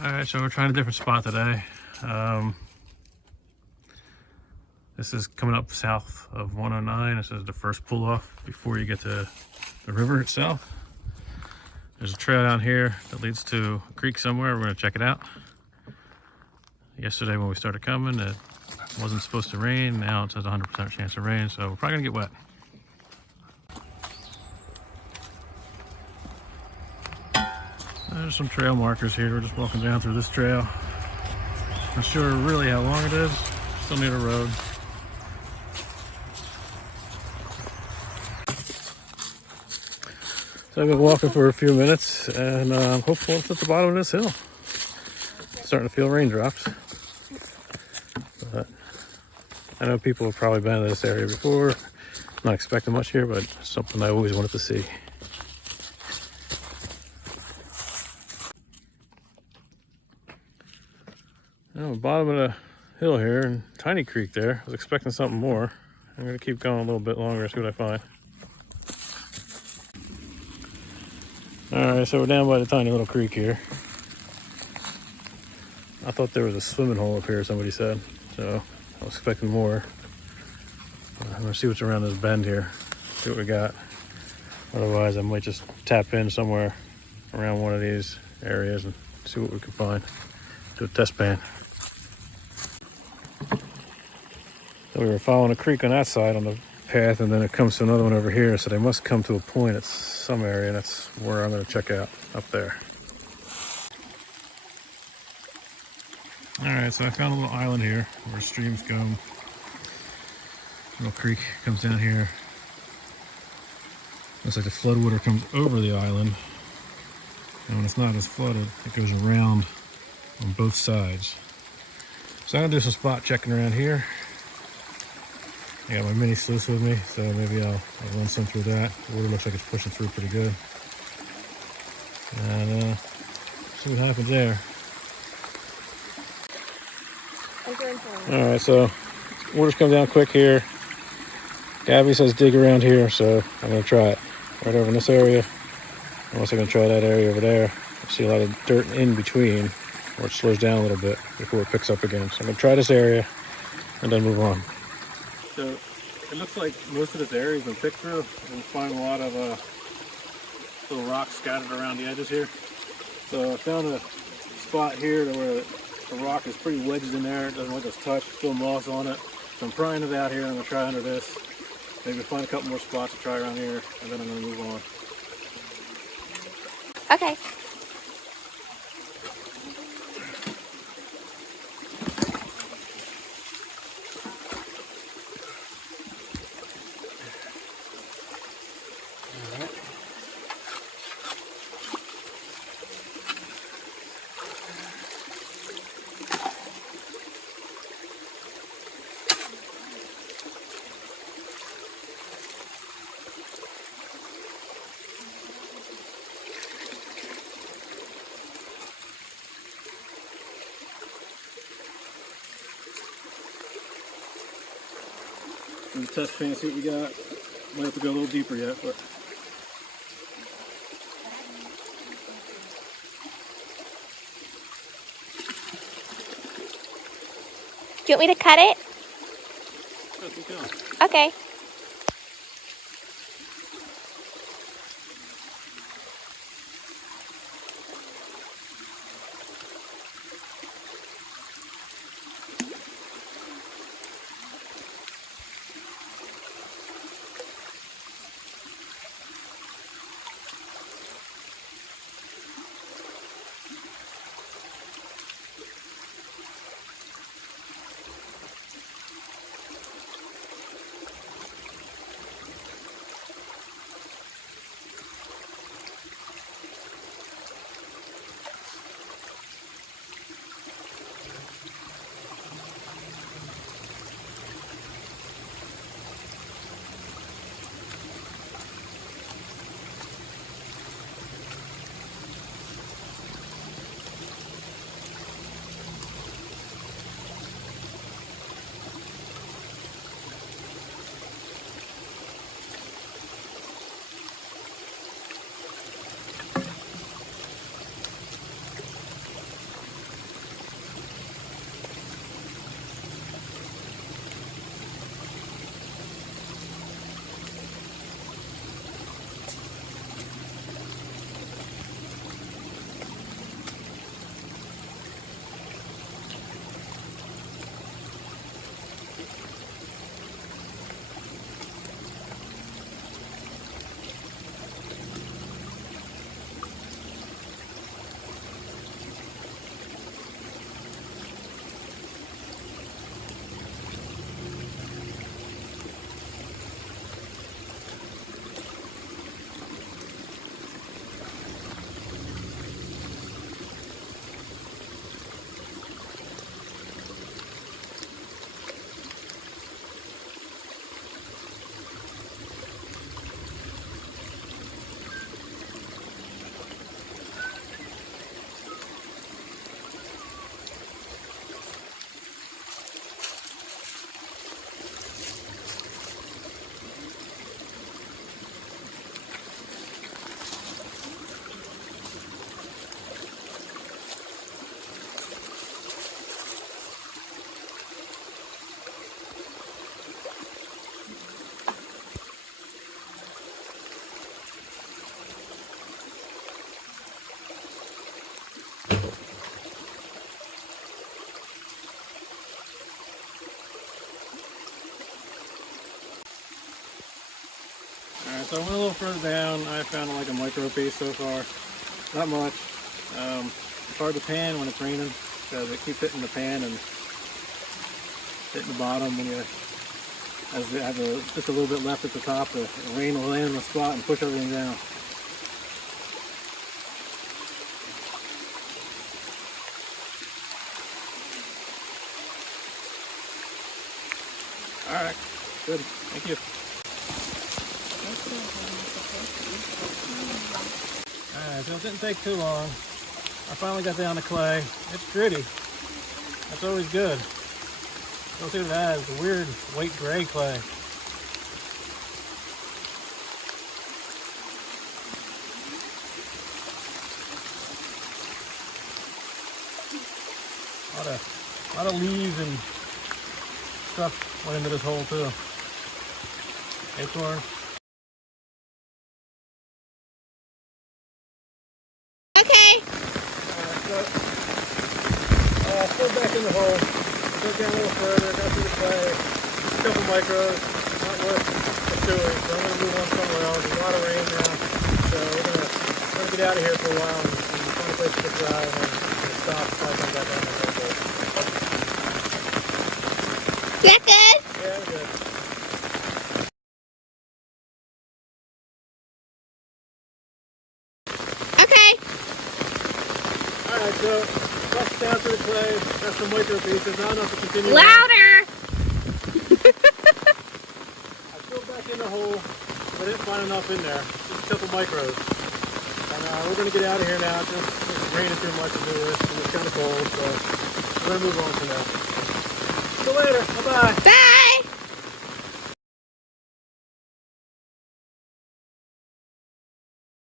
Alright, so we're trying a different spot today. This is coming up south of 109. This is the first pull off before you get to the river itself. There's a trail down here that leads to a creek somewhere. We're going to check it out. Yesterday when we started coming, it wasn't supposed to rain. Now it says 100% chance of rain, so we're probably going to get wet. There's some trail markers here. We're just walking down through this trail. Not sure really how long it is. Still near the road. So I've been walking for a few minutes, and I'm hopeful it's at the bottom of this hill. Starting to feel raindrops. But I know people have probably been to this area before. Not expecting much here, but something I always wanted to see. Now, bottom of the hill here, and tiny creek there. I was expecting something more. I'm going to keep going a little bit longer and see what I find. Alright, so we're down by the tiny little creek here. I thought there was a swimming hole up here, somebody said. So I was expecting more. I'm going to see what's around this bend here. See what we got. Otherwise, I might just tap in somewhere around one of these areas and see what we can find. Do a test pan. So we were following a creek on that side on the path, and then it comes to another one over here. So they must come to a point at some area, and that's where I'm going to check out, up there. Alright, so I found a little island here where streams go. Little creek comes down here. Looks like the floodwater comes over the island. And when it's not as flooded, it goes around on both sides. So I'm going to do some spot checking around here. I got my mini sluice with me, so maybe I'll run some through that. The water looks like it's pushing through pretty good. And see what happens there. Alright, so water's come down quick here. Gabby says dig around here, so I'm going to try it. Right over in this area. I'm also going to try that area over there. I see a lot of dirt in between, where it slows down a little bit before it picks up again. So I'm going to try this area and then move on. So it looks like most of this area has been picked through. And find a lot of little rocks scattered around the edges here. So I found a spot here where the rock is pretty wedged in there. It doesn't want us to touch. Still moss on it. So I'm prying it out here. I'm going to try under this. Maybe find a couple more spots to try around here, and then I'm going to move on. Okay. And the test pan, see what we got. Might have to go a little deeper yet, but. Do you want me to cut it? Yeah, keep going. Okay. so I went a little further down. I found like a micro piece so far. Not much. It's hard to pan when it's raining because it keeps hitting the pan and hitting the bottom when you have just a little bit left at the top. The rain will land in the spot and push everything down. Alright, good. Thank you. Alright, so it didn't take too long. I finally got down to clay. It's gritty. That's always good. You'll see what that is. It's a weird white gray clay. A lot of leaves and stuff went into this hole too. Acorn. Okay. Alright, so still back in the hole. Got down a little further, got through the clay. A couple micros, not worth pursuing, so I'm gonna move on somewhere else. There's a lot of rain now, so we're gonna get out of here for a while and find a place to get dry and then stop so I come back down the hole. Is that good? Yeah, I'm good. Okay. Alright, so bust down to the clay, got some micro pieces, not enough to continue. Louder. I filled back in the hole, but didn't find enough in there. Just a couple micros. And we're going to get out of here now. It's raining too much to do this, and it's kind of cold, so we're going to move on for now. See you later. Bye-bye. Bye.